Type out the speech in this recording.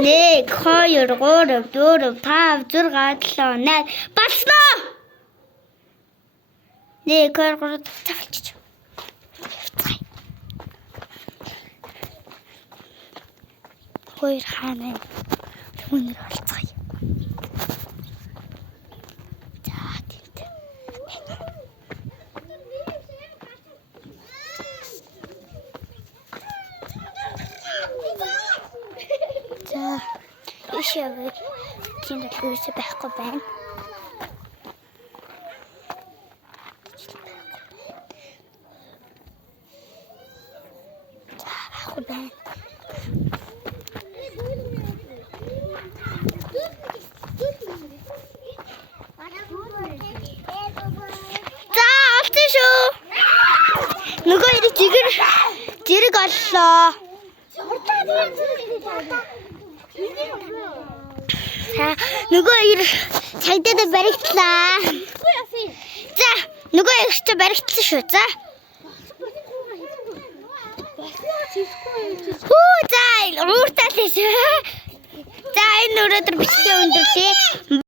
1 2 3 4 5 6 7 8 болсноо. 1 2 3 тавьчих. Хоёр хаана түүнэр болцгоё. За тэнт. За ишээ кино хийх байхгүй байна. За байхгүй байна. Нөгөө ирэх зэрэг оллоо. Нөгөө ирэх цагдаа баригдлаа. За нөгөө ирэх ч баригдсан шүү. За. Хүү за ууртаа лээ. За энэ өнөөдөр бичлэгээ өндөрлөе.